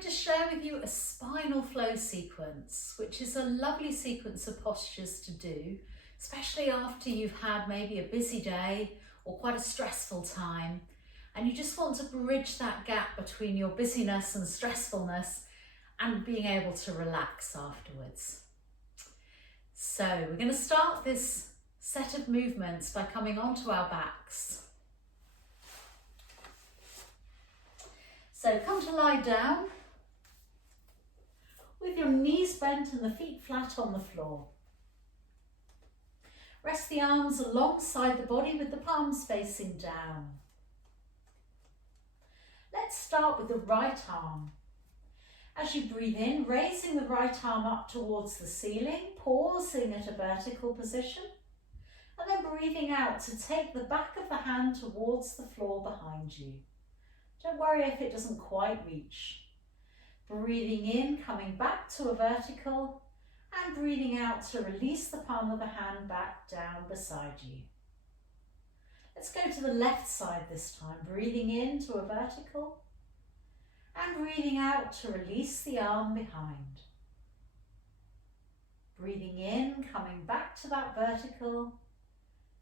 going to share with you a spinal flow sequence, which is a lovely sequence of postures to do, especially after you've had maybe a busy day or quite a stressful time, and you just want to bridge that gap between your busyness and stressfulness and being able to relax afterwards. So we're going to start this set of movements by coming onto our backs. So come to lie down with your knees bent and the feet flat on the floor. Rest the arms alongside the body with the palms facing down. Let's start with the right arm. As you breathe in, raising the right arm up towards the ceiling, pausing at a vertical position, and then breathing out to take the back of the hand towards the floor behind you. Don't worry if it doesn't quite reach. Breathing in, coming back to a vertical, and breathing out to release the palm of the hand back down beside you. Let's go to the left side this time, breathing in to a vertical, and breathing out to release the arm behind. Breathing in, coming back to that vertical,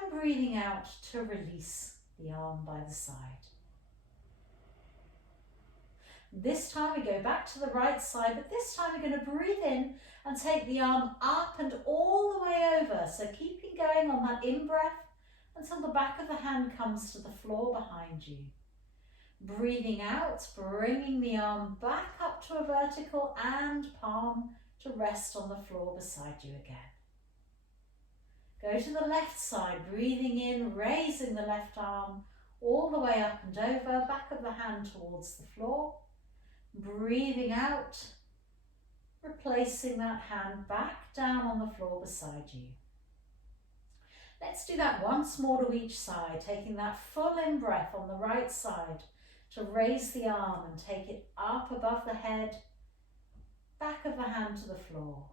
and breathing out to release the arm by the side. This time we go back to the right side, but this time we're going to breathe in and take the arm up and all the way over. So keeping going on that in-breath until the back of the hand comes to the floor behind you. Breathing out, bringing the arm back up to a vertical and palm to rest on the floor beside you again. Go to the left side, breathing in, raising the left arm all the way up and over, back of the hand towards the floor. Breathing out, replacing that hand back down on the floor beside you. Let's do that once more to each side, taking that full in-breath on the right side to raise the arm and take it up above the head, back of the hand to the floor.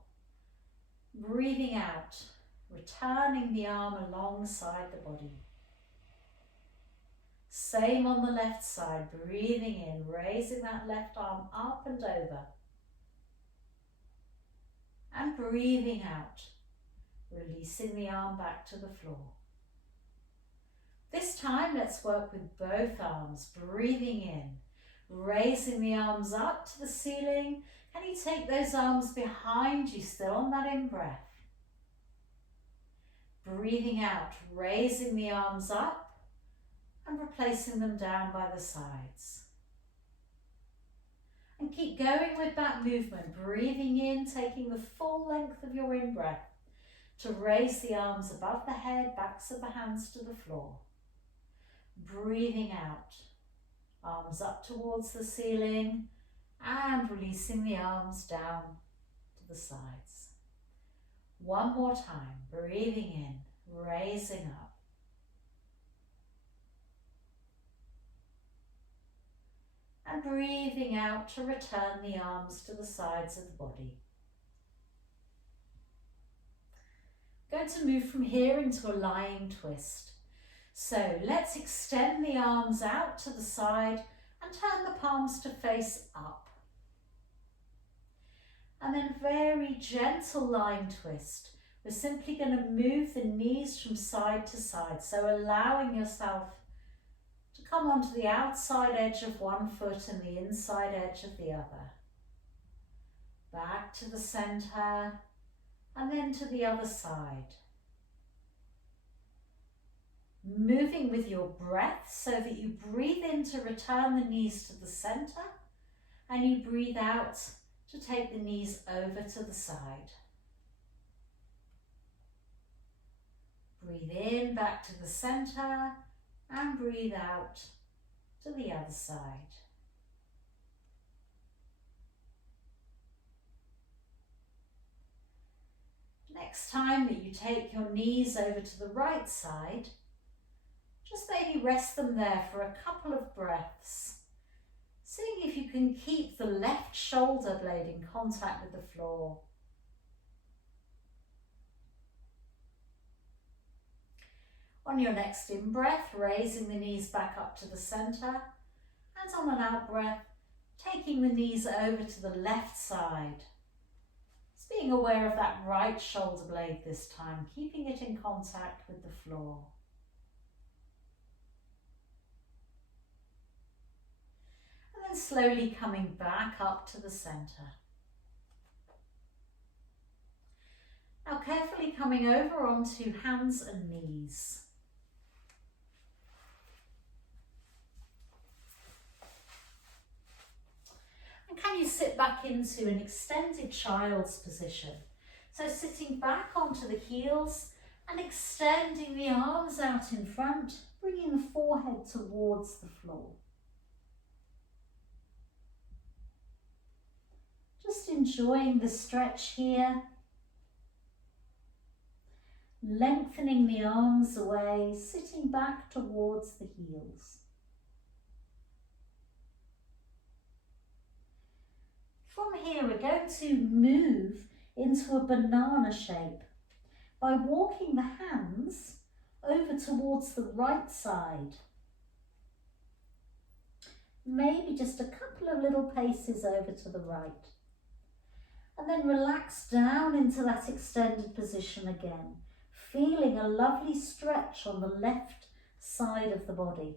Breathing out, returning the arm alongside the body. Same on the left side, breathing in, raising that left arm up and over. And breathing out, releasing the arm back to the floor. This time, let's work with both arms, breathing in, raising the arms up to the ceiling. Can you take those arms behind you, still on that in-breath? Breathing out, raising the arms up and replacing them down by the sides. And keep going with that movement, breathing in, taking the full length of your in-breath to raise the arms above the head, backs of the hands to the floor. Breathing out, arms up towards the ceiling and releasing the arms down to the sides. One more time, breathing in, raising up. And breathing out to return the arms to the sides of the body. Going to move from here into a lying twist. So let's extend the arms out to the side and turn the palms to face up. And then very gentle lying twist. We're simply going to move the knees from side to side. So allowing yourself to come onto the outside edge of one foot and the inside edge of the other. Back to the center and then to the other side. Moving with your breath so that you breathe in to return the knees to the center and you breathe out to take the knees over to the side. Breathe in back to the center and breathe out to the other side. Next time that you take your knees over to the right side, just maybe rest them there for a couple of breaths, seeing if you can keep the left shoulder blade in contact with the floor. On your next in-breath, raising the knees back up to the center, and on an out-breath, Taking the knees over to the left side. Just being aware of that right shoulder blade this time, keeping it in contact with the floor. And then slowly coming back up to the centre. Now carefully coming over onto hands and knees. And can you sit back into an extended child's position? So sitting back onto the heels and extending the arms out in front, bringing the forehead towards the floor. Just enjoying the stretch here. Lengthening the arms away, sitting back towards the heels. From here, we're going to move into a banana shape by walking the hands over towards the right side. Maybe just a couple of little paces over to the right. And then relax down into that extended position again, feeling a lovely stretch on the left side of the body.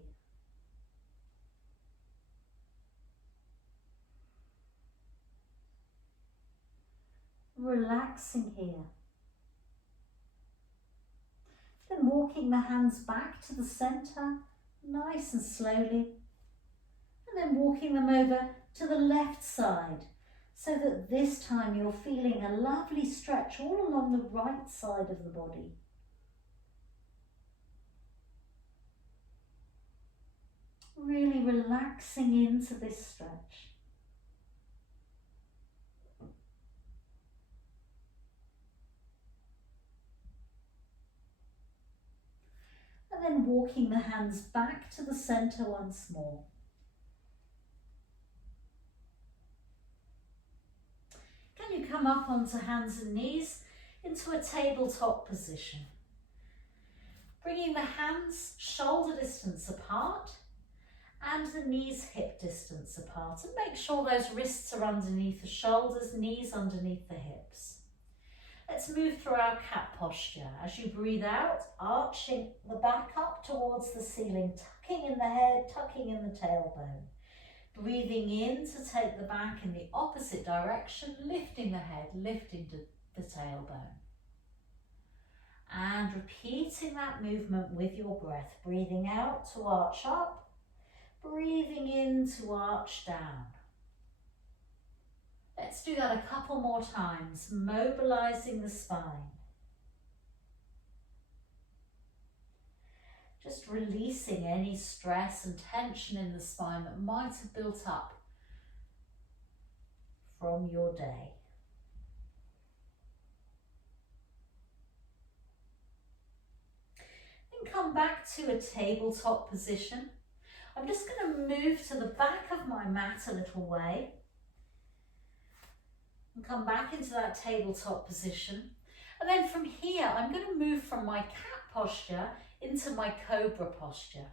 Relaxing here. Then walking the hands back to the centre, nice and slowly. And then walking them over to the left side, so that this time you're feeling a lovely stretch all along the right side of the body. Really relaxing into this stretch. And then walking the hands back to the centre once more. Can you come up onto hands and knees into a tabletop position? Bringing the hands shoulder distance apart and the knees hip distance apart, and make sure those wrists are underneath the shoulders, knees underneath the hips. Let's move through our cat posture. As you breathe out, arching the back up towards the ceiling, tucking in the head, tucking in the tailbone. Breathing in to take the back in the opposite direction, lifting the head, lifting the tailbone. And repeating that movement with your breath. Breathing out to arch up, breathing in to arch down. Let's do that a couple more times, mobilising the spine. Just releasing any stress and tension in the spine that might have built up from your day. Then come back to a tabletop position. I'm just going to move to the back of my mat a little way and come back into that tabletop position. And then from here, I'm going to move from my cat posture into my cobra posture.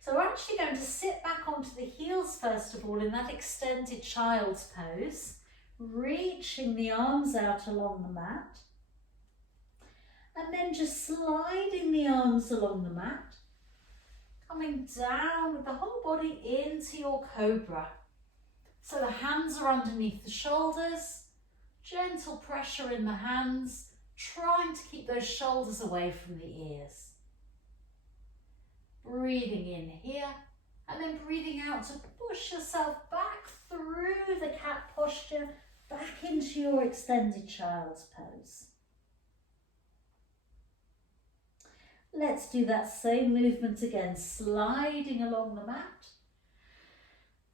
So we're actually going to sit back onto the heels first of all in that extended child's pose, reaching the arms out along the mat, and then just sliding the arms along the mat, coming down with the whole body into your cobra. So the hands are underneath the shoulders, gentle pressure in the hands, trying to keep those shoulders away from the ears. Breathing in here and then breathing out to push yourself back through the cat posture, back into your extended child's pose. Let's do that same movement again, sliding along the mat,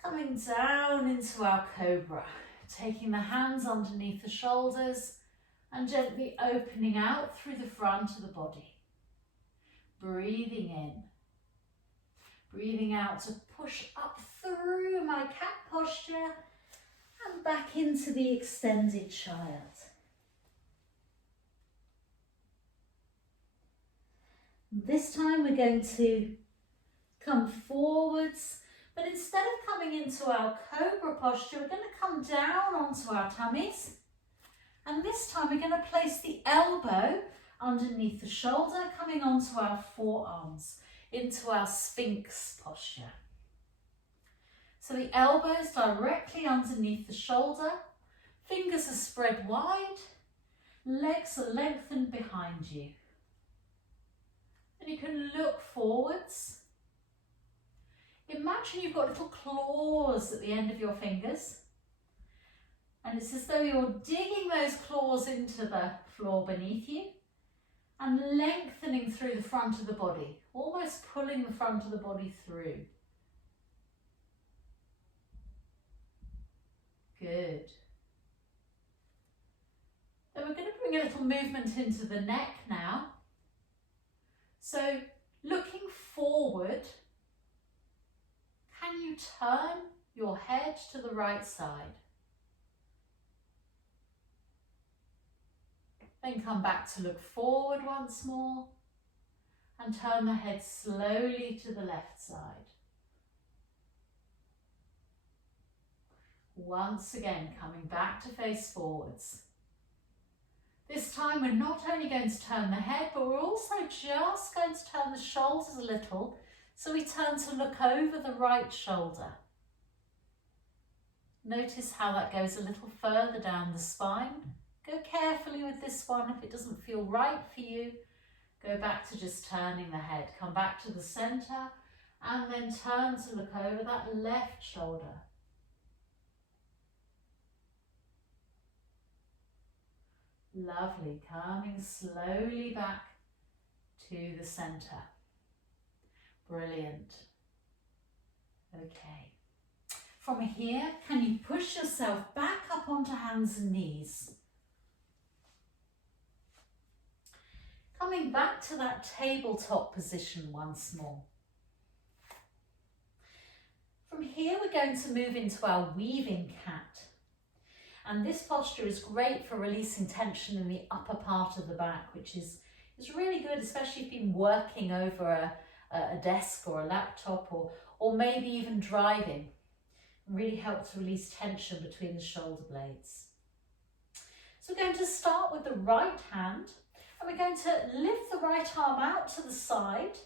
coming down into our cobra, taking the hands underneath the shoulders and gently opening out through the front of the body. Breathing in, breathing out to push up through my cat posture and back into the extended child. This time we're going to come forwards But instead of coming into our cobra posture, we're going to come down onto our tummies. And this time we're going to place the elbow underneath the shoulder, coming onto our forearms, into our Sphinx posture. So the elbows directly underneath the shoulder, fingers are spread wide, legs are lengthened behind you. And you can look forwards. Imagine you've got little claws at the end of your fingers. And it's as though you're digging those claws into the floor beneath you and lengthening through the front of the body, almost pulling the front of the body through. Good. Then we're going to bring a little movement into the neck now. So looking forward, can you turn your head to the right side? Then come back to look forward once more and turn the head slowly to the left side. Once again, coming back to face forwards. This time we're not only going to turn the head, but we're also just going to turn the shoulders a little, so we turn to look over the right shoulder. Notice how that goes a little further down the spine. Go carefully with this one. If it doesn't feel right for you, go back to just turning the head. Come back to the centre and then turn to look over that left shoulder. Lovely, coming slowly back to the centre. Brilliant. Okay. From here, can you push yourself back up onto hands and knees? Coming back to that tabletop position once more. From here, we're going to move into our weaving cat. And this posture is great for releasing tension in the upper part of the back, which is really good, especially if you've been working over a desk or a laptop or maybe even driving. It really helps release tension between the shoulder blades. So we're going to start with the right hand, and we're going to lift the right arm out to the side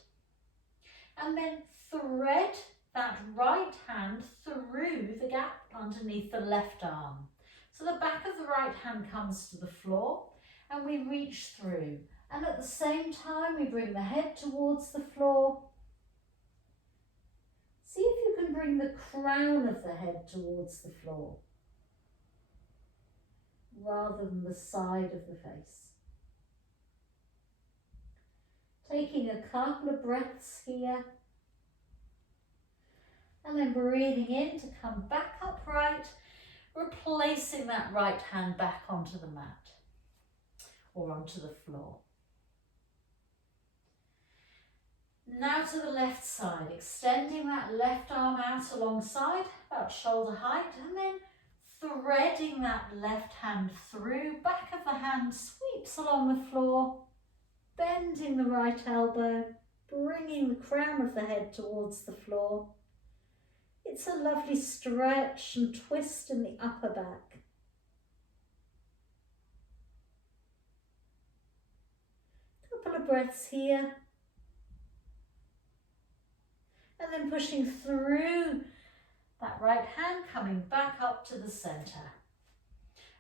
and then thread that right hand through the gap underneath the left arm. So the back of the right hand comes to the floor and we reach through. And at the same time, we bring the head towards the floor. See if you can bring the crown of the head towards the floor rather than the side of the face. Taking a couple of breaths here. And then breathing in to come back upright, replacing that right hand back onto the mat or onto the floor. Now to the left side, extending that left arm out alongside, about shoulder height, and then threading that left hand through, back of the hand sweeps along the floor, bending the right elbow, bringing the crown of the head towards the floor. It's a lovely stretch and twist in the upper back. Couple of breaths here. And then pushing through that right hand, coming back up to the centre.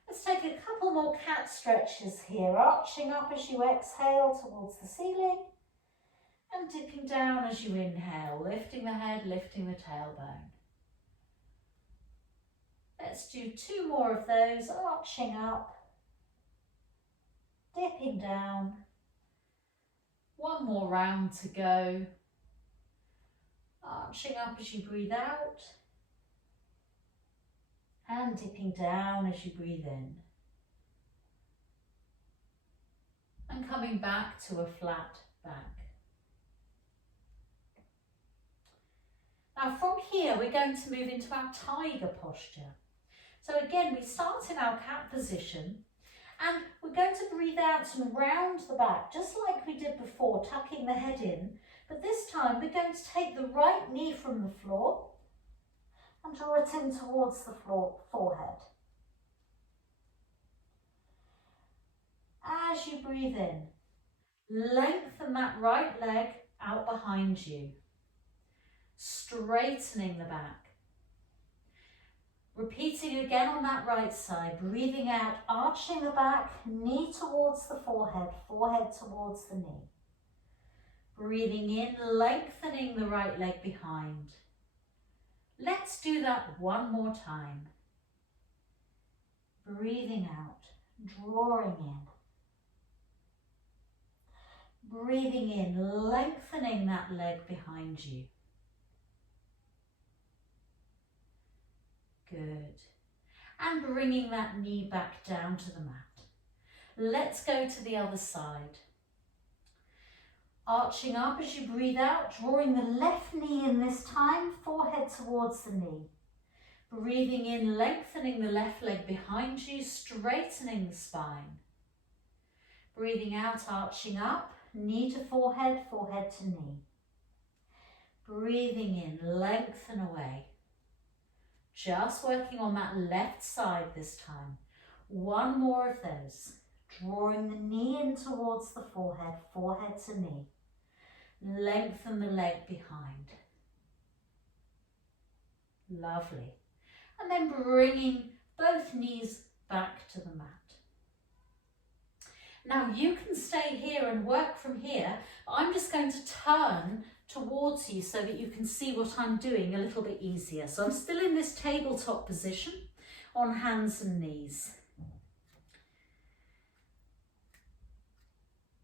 Let's take a couple more cat stretches here, arching up as you exhale towards the ceiling and dipping down as you inhale, lifting the head, lifting the tailbone. Let's do 2 more of those, arching up, dipping down. 1 more round to go. Arching up as you breathe out and dipping down as you breathe in. And coming back to a flat back. Now from here we're going to move into our tiger posture. So again, we start in our cat position and we're going to breathe out and round the back, just like we did before, tucking the head in. But this time we're going to take the right knee from the floor and draw it in towards the forehead. As you breathe in, lengthen that right leg out behind you, straightening the back. Repeating again on that right side, breathing out, arching the back, knee towards the forehead, forehead towards the knee. Breathing in, lengthening the right leg behind. Let's do that one more time. Breathing out, drawing in. Breathing in, lengthening that leg behind you. Good. And bringing that knee back down to the mat. Let's go to the other side. Arching up as you breathe out, drawing the left knee in this time, forehead towards the knee. Breathing in, lengthening the left leg behind you, straightening the spine. Breathing out, arching up, knee to forehead, forehead to knee. Breathing in, lengthen away. Just working on that left side this time. One more of those. Drawing the knee in towards the forehead, forehead to knee. Lengthen the leg behind. Lovely. And then bringing both knees back to the mat. Now you can stay here and work from here. I'm just going to turn towards you so that you can see what I'm doing a little bit easier. So I'm still in this tabletop position on hands and knees.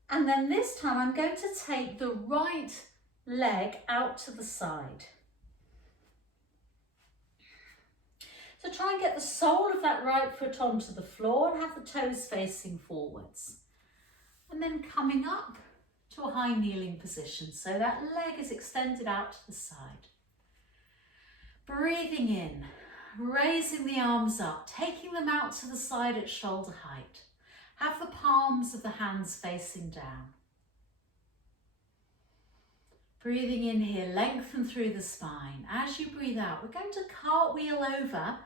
And then this time I'm going to take the right leg out to the side. So try and get the sole of that right foot onto the floor and have the toes facing forwards. And then coming up to a high kneeling position. So that leg is extended out to the side. Breathing in, raising the arms up, taking them out to the side at shoulder height. Have the palms of the hands facing down. Breathing in here, lengthen through the spine. As you breathe out, we're going to cartwheel over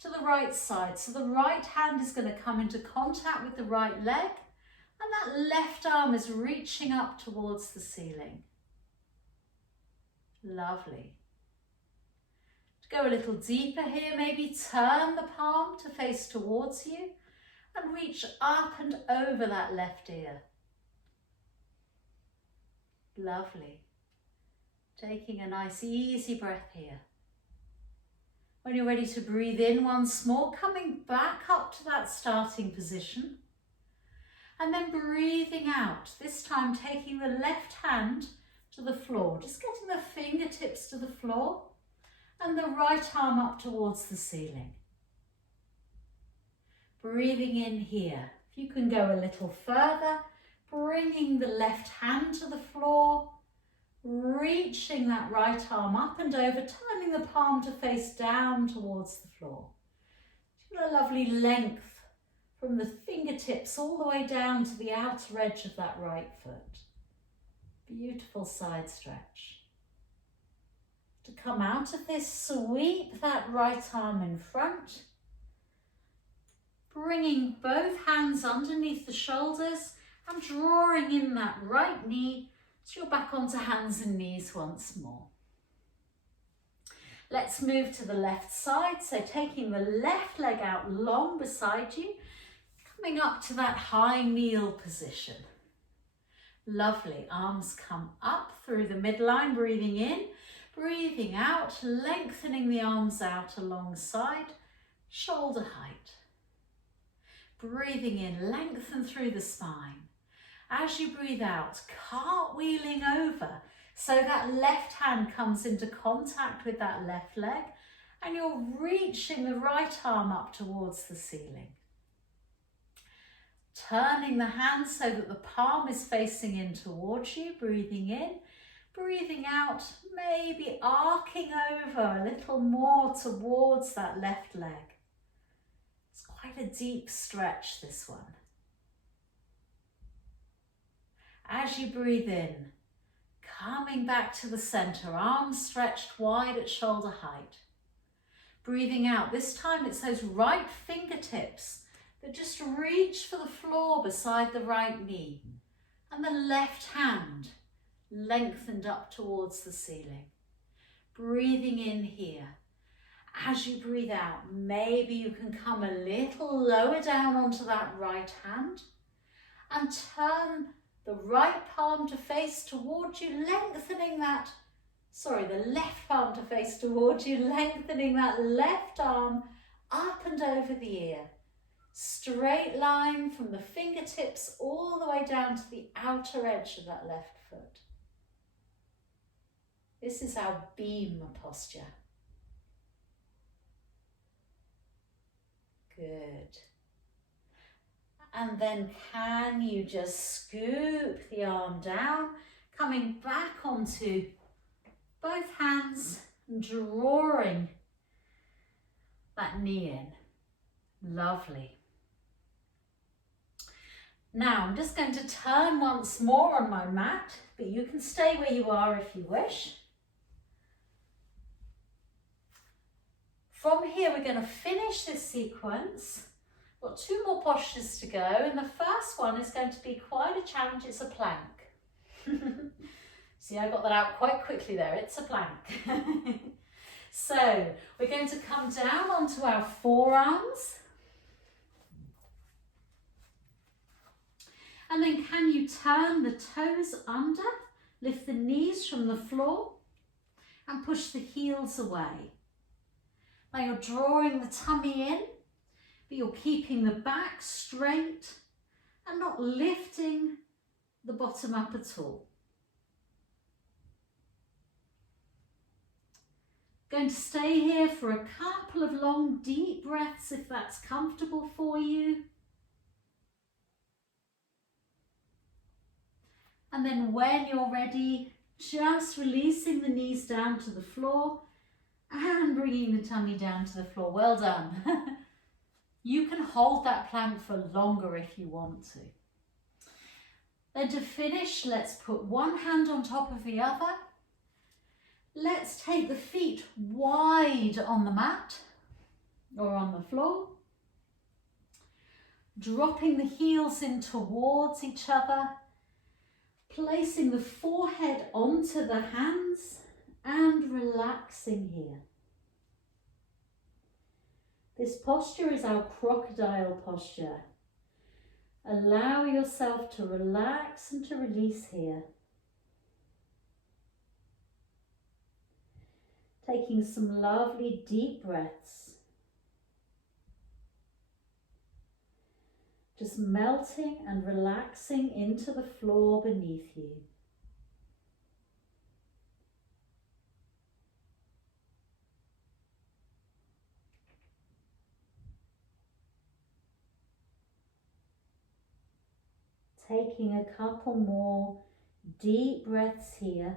to the right side. So the right hand is going to come into contact with the right leg, and that left arm is reaching up towards the ceiling. Lovely. To go a little deeper here, maybe turn the palm to face towards you and reach up and over that left ear. Lovely. Taking a nice easy breath here. When you're ready to breathe in once more, coming back up to that starting position. And then breathing out, this time taking the left hand to the floor, just getting the fingertips to the floor and the right arm up towards the ceiling. Breathing in here. If you can go a little further, bringing the left hand to the floor, reaching that right arm up and over, turning the palm to face down towards the floor. Get a lovely length from the fingertips all the way down to the outer edge of that right foot. Beautiful side stretch. To come out of this, sweep that right arm in front, bringing both hands underneath the shoulders and drawing in that right knee so you're back onto hands and knees once more. Let's move to the left side, so taking the left leg out long beside you, coming up to that high kneel position. Lovely, arms come up through the midline, breathing in, breathing out, lengthening the arms out alongside, shoulder height. Breathing in, lengthen through the spine. As you breathe out, cartwheeling over so that left hand comes into contact with that left leg and you're reaching the right arm up towards the ceiling. Turning the hand so that the palm is facing in towards you, breathing in, breathing out, maybe arcing over a little more towards that left leg. It's quite a deep stretch, this one. As you breathe in, coming back to the center, arms stretched wide at shoulder height. Breathing out. This time it's those right fingertips that just reach for the floor beside the right knee. And the left hand lengthened up towards the ceiling. Breathing in here. As you breathe out, maybe you can come a little lower down onto that right hand and turn the right palm to face towards you, lengthening that, the left palm to face towards you, lengthening that left arm up and over the ear. Straight line from the fingertips all the way down to the outer edge of that left foot. This is our beam posture. Good. And then can you just scoop the arm down, coming back onto both hands and drawing that knee in. Lovely. Now I'm just going to turn once more on my mat, but you can stay where you are if you wish. From here we're going to finish this sequence. We've got 2 more postures to go, and the first one is going to be quite a challenge. It's a plank. See, I got that out quite quickly there. It's a plank. So we're going to come down onto our forearms. And then can you turn the toes under, lift the knees from the floor and push the heels away. Now you're drawing the tummy in, but you're keeping the back straight and not lifting the bottom up at all. Going to stay here for a couple of long, deep breaths if that's comfortable for you. And then when you're ready, just releasing the knees down to the floor and bringing the tummy down to the floor. Well done. You can hold that plank for longer if you want to. Then to finish, let's put one hand on top of the other. Let's take the feet wide on the mat or on the floor. Dropping the heels in towards each other. Placing the forehead onto the hands and relaxing here. This posture is our crocodile posture. Allow yourself to relax and to release here. Taking some lovely deep breaths. Just melting and relaxing into the floor beneath you. Taking a couple more deep breaths here.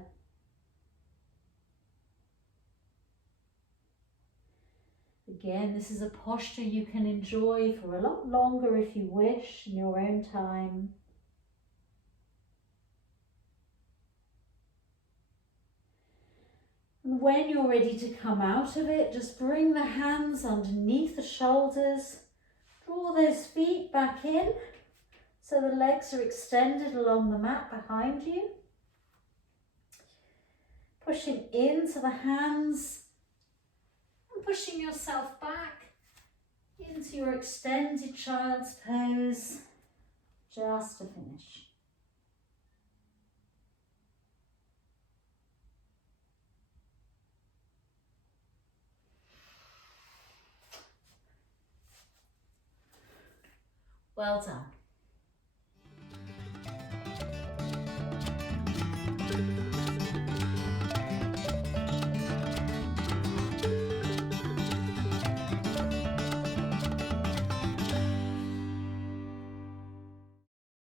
Again, this is a posture you can enjoy for a lot longer if you wish, in your own time. And when you're ready to come out of it, just bring the hands underneath the shoulders. Draw those feet back in so the legs are extended along the mat behind you. Pushing into the hands. Pushing yourself back into your extended child's pose, just to finish. Well done.